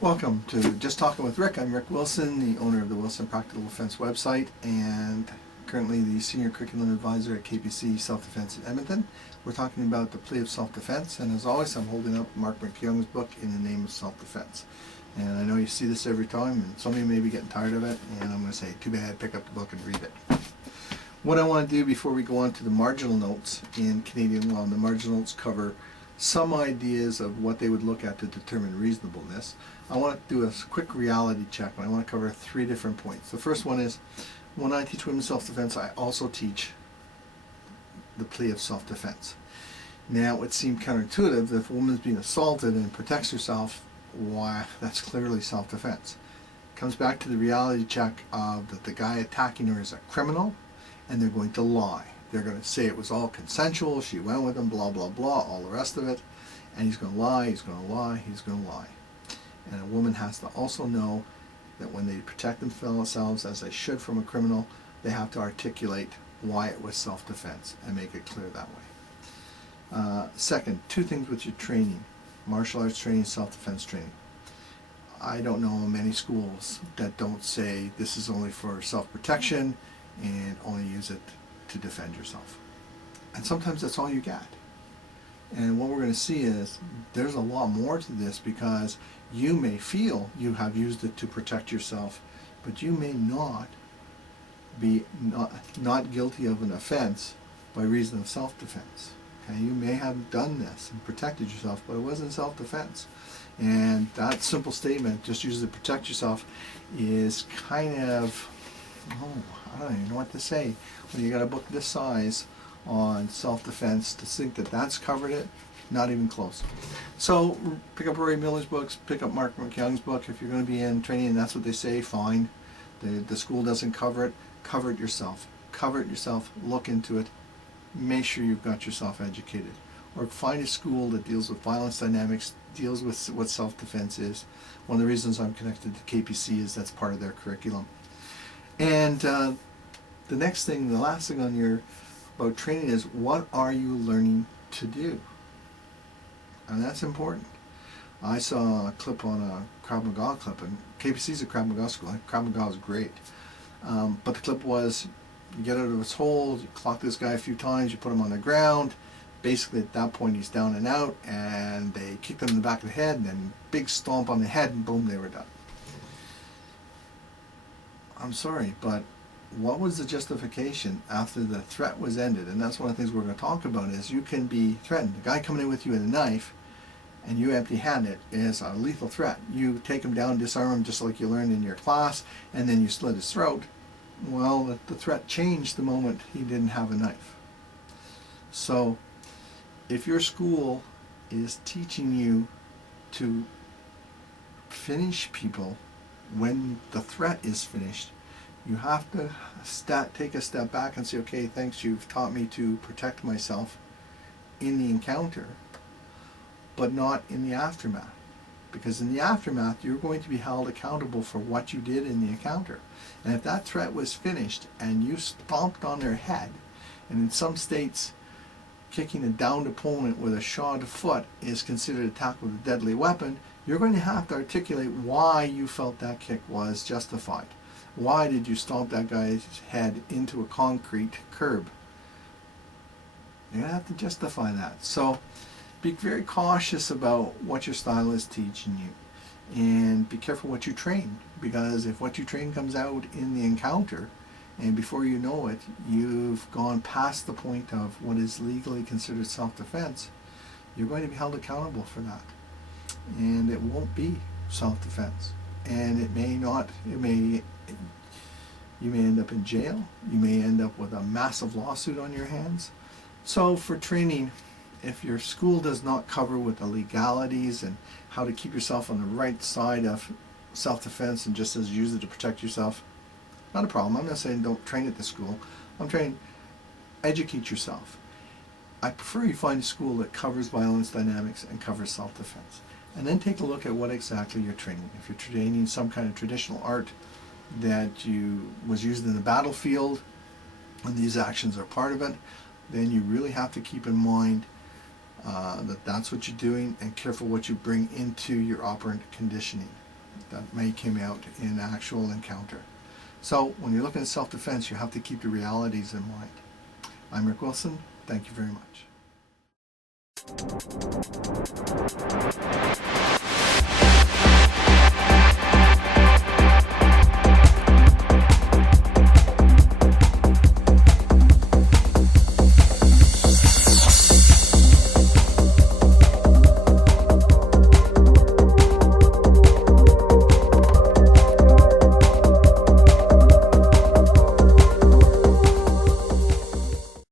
Welcome to Just Talking with Rick. I'm Rick Wilson, the owner of the Wilson Practical Defense website and currently the Senior Curriculum Advisor at KPC Self-Defense in Edmonton. We're talking about the plea of self-defense, and as always I'm holding up Mark McKeown's book, In the Name of Self-Defense. And I know you see this every time, and some of you may be getting tired of it, and I'm going to say, too bad, pick up the book and read it. What I want to do before we go on to the marginal notes in Canadian law, and the marginal notes cover some ideas of what they would look at to determine reasonableness. I want to do a quick reality check, and I want to cover 3 different points. The first one is, when I teach women's self-defense, I also teach the plea of self-defense. Now, it would seem counterintuitive that if a woman's being assaulted and protects herself, why, that's clearly self-defense. It comes back to the reality check of that the guy attacking her is a criminal, and they're going to lie. They're going to say it was all consensual, she went with him, blah, blah, blah, all the rest of it. And he's going to lie, he's going to lie, he's going to lie. And a woman has to also know that when they protect themselves, as they should from a criminal, they have to articulate why it was self-defense and make it clear that way. Second, 2 things with your training. Martial arts training, self-defense training. I don't know many schools that don't say this is only for self-protection and only use it to defend yourself. And sometimes that's all you get. And what we're going to see is there's a lot more to this, because you may feel you have used it to protect yourself, but you may not be not guilty of an offense by reason of self-defense. Okay? You may have done this and protected yourself, but it wasn't self-defense. And that simple statement, just use it to protect yourself, is kind of, I don't even know what to say. When you got a book this size on self-defense, to think that that's covered it, not even close. So pick up Rory Miller's books, pick up Mark McKeown's book. If you're going to be in training and that's what they say, fine. The school doesn't cover it yourself. Cover it yourself, look into it, make sure you've got yourself educated. Or find a school that deals with violence dynamics, deals with what self-defense is. One of the reasons I'm connected to KPC is that's part of their curriculum. And the last thing on your about training is, what are you learning to do? And that's important. I saw a clip on a Krav Maga clip, and KPC's a Krav Maga school. Krav Maga is great. But the clip was, you get out of his hold, you clock this guy a few times, you put him on the ground. Basically at that point he's down and out, and they kicked him in the back of the head, and then big stomp on the head, and boom, they were done. I'm sorry, but what was the justification after the threat was ended? And that's one of the things we're going to talk about, is you can be threatened. The guy coming in with you with a knife and you empty-handed is a lethal threat. You take him down, disarm him just like you learned in your class, and then you slit his throat. Well, the threat changed the moment he didn't have a knife. So if your school is teaching you to finish people when the threat is finished, you have to take a step back and say, okay, thanks, you've taught me to protect myself in the encounter, but not in the aftermath. Because in the aftermath, you're going to be held accountable for what you did in the encounter. And if that threat was finished and you stomped on their head, and in some states, kicking a downed opponent with a shod foot is considered attack with a deadly weapon, you're going to have to articulate why you felt that kick was justified. Why did you stomp that guy's head into a concrete curb? You're going to have to justify that. So be very cautious about what your style is teaching you. And be careful what you train. Because if what you train comes out in the encounter, and before you know it, you've gone past the point of what is legally considered self-defense, you're going to be held accountable for that. And it won't be self-defense. And you may end up in jail. You may end up with a massive lawsuit on your hands. So for training, if your school does not cover with the legalities and how to keep yourself on the right side of self-defense and just as use it to protect yourself, not a problem. I'm not saying don't train at the school. I'm saying educate yourself. I prefer you find a school that covers violence dynamics and covers self-defense. And then take a look at what exactly you're training. If you're training some kind of traditional art, that you was used in the battlefield, and these actions are part of it, then you really have to keep in mind that that's what you're doing, and careful what you bring into your operant conditioning that may come out in actual encounter. So when you're looking at self-defense, you have to keep the realities in mind. I'm Rick Wilson. Thank you very much.